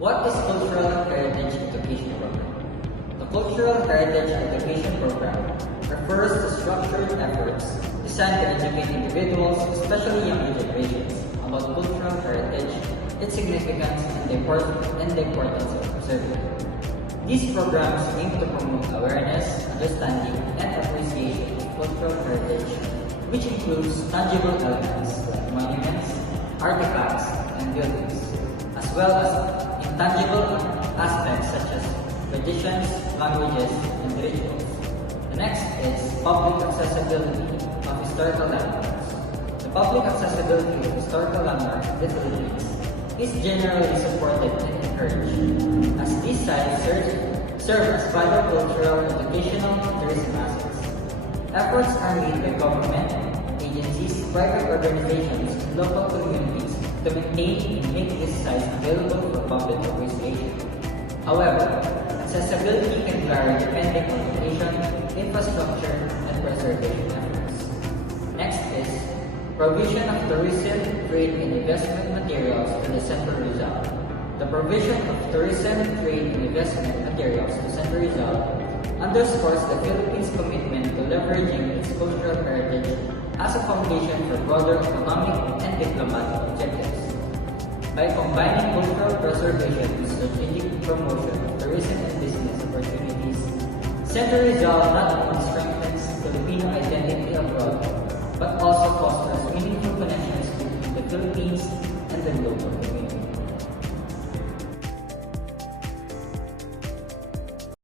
What is Cultural Heritage Education Program? The Cultural Heritage Education Program refers to structured efforts designed to educate individuals, especially younger generations, about cultural heritage, its significance, and the importance of preserving it. These programs aim to promote awareness, understanding, and appreciation of cultural heritage, which includes tangible elements like monuments, artifacts, and buildings, as well as intangible aspects such as traditions, languages, and rituals. The next is public accessibility of historical landmarks. The public accessibility of historical landmarks in the Philippines is generally supported and encouraged, as these sites serve as vital cultural, educational, and tourism assets. Efforts are made by government, agencies, private organizations, and local communities to maintain and make these sites available for public appreciation. However, accessibility can vary depending on location, infrastructure, and preservation efforts. Next is provision of tourism, trade, and investment materials to the Central Rizal. The provision of tourism, trade, and investment materials to Central Rizal underscores the Philippines' commitment to leveraging its cultural heritage as a foundation for broader economic and diplomatic objectives. By combining cultural preservation with strategic promotion of tourism and business opportunities, Central Rizal not only strengthens Filipino identity abroad, but also fosters meaningful connections between the Philippines and the global community.